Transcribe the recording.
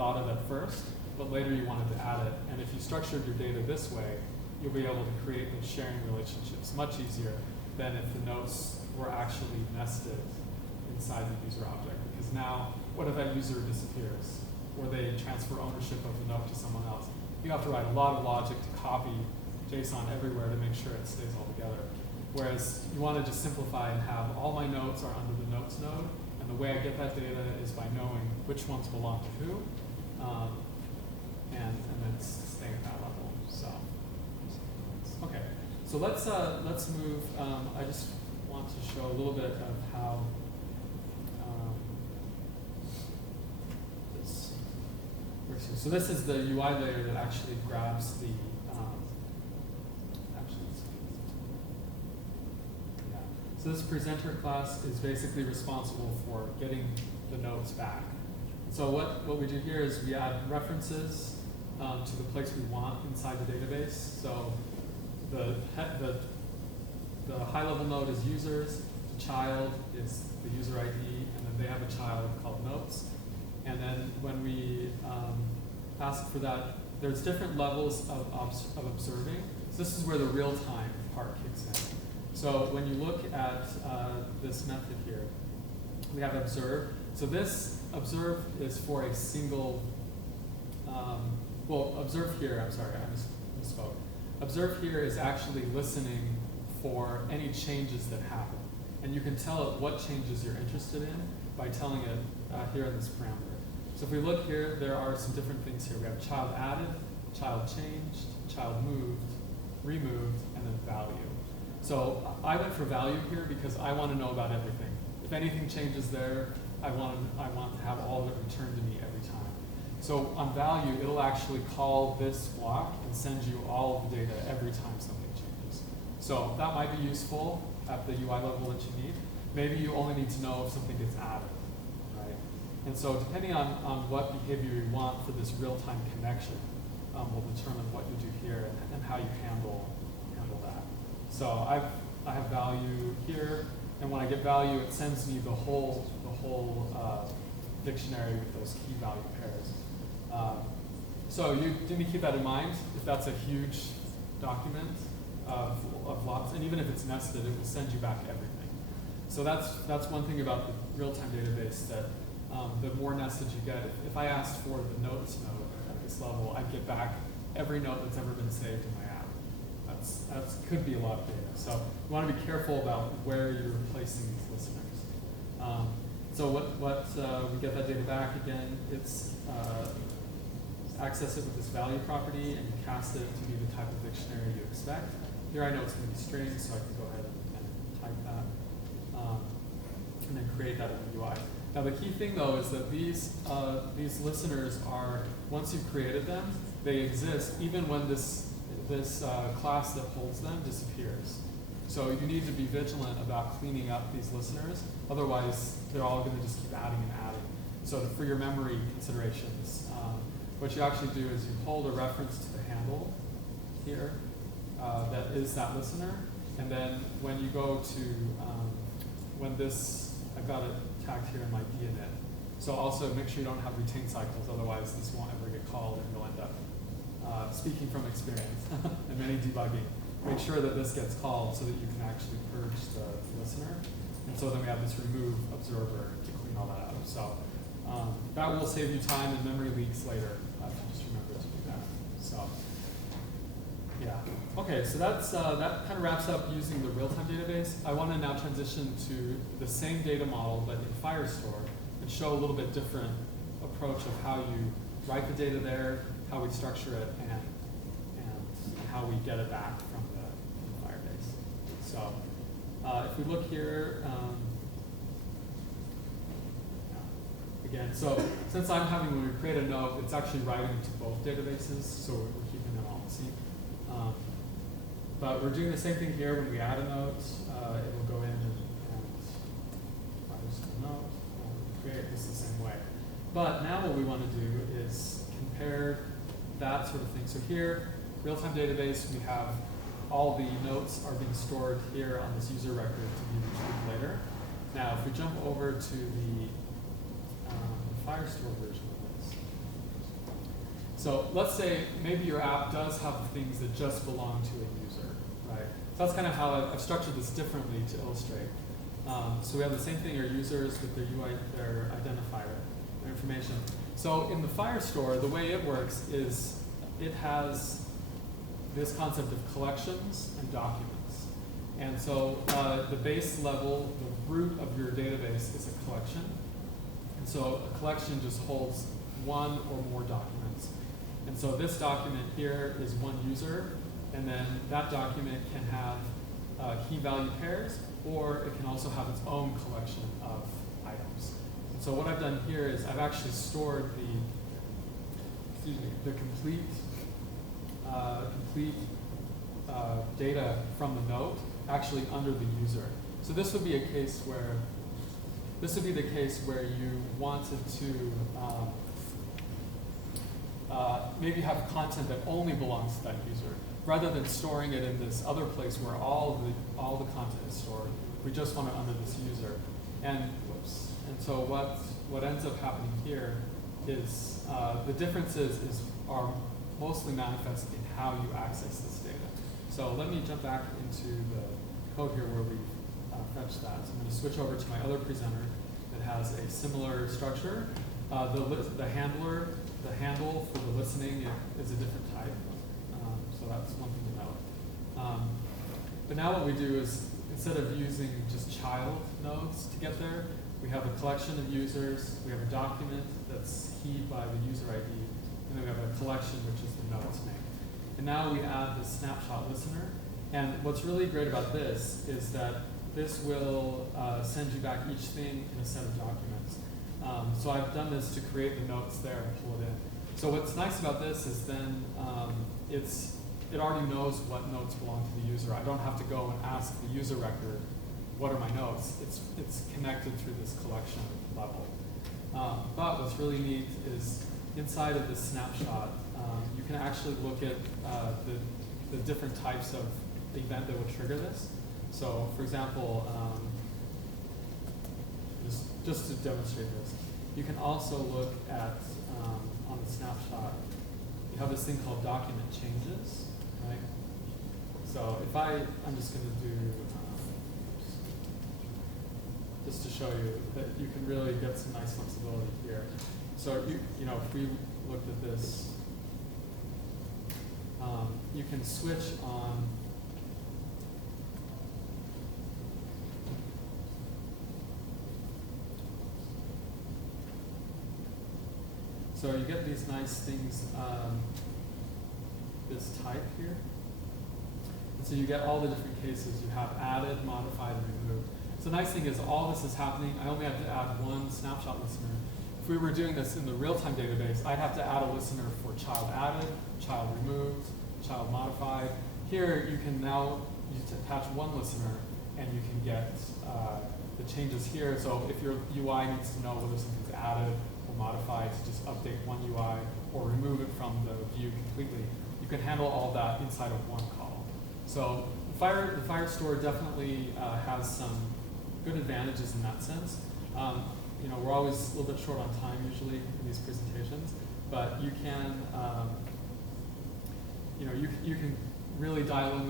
thought of at first, but later you wanted to add it. And if you structured your data this way, you'll be able to create those sharing relationships much easier than if the notes were actually nested inside the user object. Because now, what if that user disappears? Or they transfer ownership of the note to someone else? You have to write a lot of logic to copy JSON everywhere to make sure it stays all together. Whereas you want to just simplify and have all my notes are under the notes node, and the way I get that data is by knowing which ones belong to who, and then staying at that level. So, okay. So let's move. I just want to show a little bit of how this works here. So this is the UI layer that actually grabs the. So this presenter class is basically responsible for getting the notes back. So what we do here is we add references to the place we want inside the database. So the high-level node is users, the child is the user ID, and then they have a child called notes. And then when we ask for that, there's different levels of observing. So this is where the real-time part kicks in. So when you look at this method here, we have observe. So this observe is for a single, well, observe here, I'm sorry, I misspoke. Observe here is actually listening for any changes that happen. And you can tell it what changes you're interested in by telling it here in this parameter. So if we look here, there are some different things here. We have child added, child changed, child moved, removed, and then value. So I went for value here because I want to know about everything. If anything changes there, I want to have all of it returned to me every time. So on value, it'll actually call this block and send you all of the data every time something changes. So that might be useful at the UI level that you need. Maybe you only need to know if something gets added, right? And so depending on what behavior you want for this real-time connection will determine what you do here and how you handle that. So I have value here, and when I get value, it sends me the whole dictionary with those key value pairs. So you need to keep that in mind. If that's a huge document of lots, and even if it's nested, it will send you back everything. So that's one thing about the real-time database, that the more nested you get, if I asked for the notes node at this level, I'd get back every note that's ever been saved in my app. That could be a lot of data. So you want to be careful about where you're placing these listeners. So we get that data back again. It's access it with this value property, and you cast it to be the type of dictionary you expect. Here I know it's going to be strings, so I can go ahead and type that, and then create that in the UI. Now the key thing though is that these listeners are, once you've created them, they exist even when this class that holds them disappears. So you need to be vigilant about cleaning up these listeners. Otherwise, they're all going to just keep adding and adding. So for your memory considerations, what you actually do is you hold a reference to the handle here that is that listener. And then when you go to, I've got it tagged here in my deinit. So also make sure you don't have retain cycles, otherwise this won't ever get called and you'll end up speaking from experience and many debugging. Make sure that this gets called so that you can actually purge the listener. And so then we have this remove observer to clean all that up. So that will save you time and memory leaks later. Just remember to do that. So yeah. Okay, so that kind of wraps up using the real-time database. I want to now transition to the same data model but in Firestore and show a little bit different approach of how you write the data there, how we structure it, and how we get it back from the Firebase. So if we look here, again, so since I'm having, when we create a node, it's actually writing to both databases, so we're keeping them all in sync. But we're doing the same thing here when we add a node. It will go in and register the node, and create this the same way. But now what we want to do is compare that sort of thing. So here, real-time database, we have all the notes are being stored here on this user record to be retrieved later. Now, if we jump over to the Firestore version of this, So let's say maybe your app does have things that just belong to a user, right? So that's kind of how I've structured this differently to illustrate. So we have the same thing, our users with their UI, their identifier, their information. So in the Firestore, the way it works is it has this concept of collections and documents. And so the base level, the root of your database is a collection. And so a collection just holds one or more documents. And so this document here is one user, and then that document can have key value pairs, or it can also have its own collection of items. And so what I've done here is I've actually stored the complete data from the note actually under the user. So this would be a case where you wanted to maybe have content that only belongs to that user, rather than storing it in this other place where all the content is stored. We just want it under this user. And so what ends up happening here is the differences are mostly manifest in how you access this data. So let me jump back into the code here where we've fetched that. So I'm going to switch over to my other presenter that has a similar structure. The handle for the listening is a different type. So that's one thing to note. But now what we do is, instead of using just child nodes to get there, we have a collection of users, we have a document that's keyed by the user ID, and then we have a collection, which is the node's name. And now we add the snapshot listener. And what's really great about this is that this will send you back each thing in a set of documents. So I've done this to create the notes there and pull it in. So what's nice about this is then it already knows what notes belong to the user. I don't have to go and ask the user record, what are my notes? It's connected through this collection level. But what's really neat is inside of this snapshot, you can actually look at the different types of event that would trigger this. So for example, just to demonstrate this, you can also look at, on the snapshot, you have this thing called document changes, right? So if I'm just going to do, just to show you that you can really get some nice flexibility here. So if we looked at this, you can switch on so you get these nice things, this type here. And so you get all the different cases. You have added, modified, and removed. So the nice thing is all this is happening. I only have to add one snapshot listener. If we were doing this in the Realtime Database, I'd have to add a listener for child added, child removed, child modified. Here you can now attach one listener and you can get the changes here. So if your UI needs to know whether something's added or modified, to just update one UI or remove it from the view completely, you can handle all that inside of one call. So the Firestore definitely has some good advantages in that sense. We're always a little bit short on time usually in these presentations, but you can, you can really dial in with